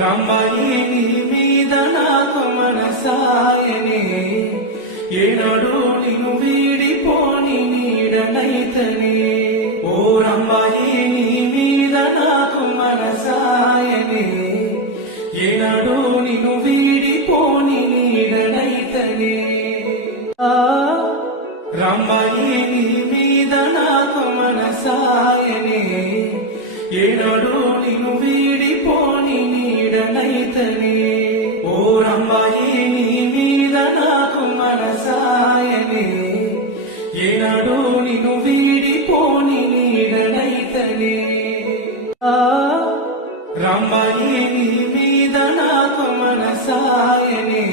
రమ్మాయి నీ మీద నాకు మనసాయనే, ఏనాడు నిన్ను వీడిపోని నీడనైతనే. ఓ రమ్మాయి నీ మీద నాకు మనసాయనే, ఏనాడు నిన్ను వీడిపోని నీడనైతనే. రమ్మాయి నీ మీద నాకు మనసాయనే, ఏనాడు నిన్ను వీడిపోని నీడనైతనే. ఓ రమ్మాయి నీ మీద నాకు మనసాయనే, ఏనాడు నిన్ను వీడిపోని నీడనైతనే. రమ్మాయి నీ మీద నాకు మనసాయనే,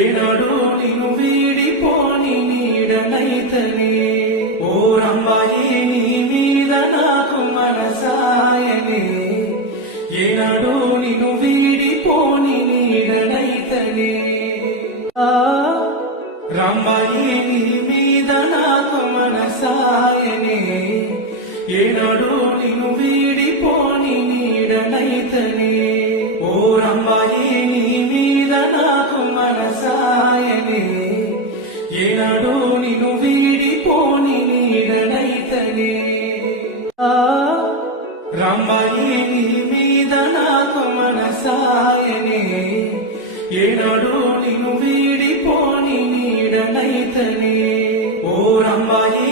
ఏనాడు నిన్ను వీడిపోని నీడనైతనే. ఓ రమ్మాయి నీ మీద నాకు మనసాయనే, ఏనాడు నిన్ను వీడిపోని నీడనైతనే. రమ్మాయి నీ మీద నాకు మనసాయనే, ఏనాడు నిన్ను వీడిపోని నీడనైతనే. ఓ రమ్మాయి నీ మీద నాకు మనసాయనే, ఏనాడు నిన్ను వీడిపోని నీడనైతనే. రమ్మాయి నీ మీద నాకు మనసాయనే, ఏనాడు నిన్ను వీడిపోని నీడనైతనే. ఓ రమ్మాయి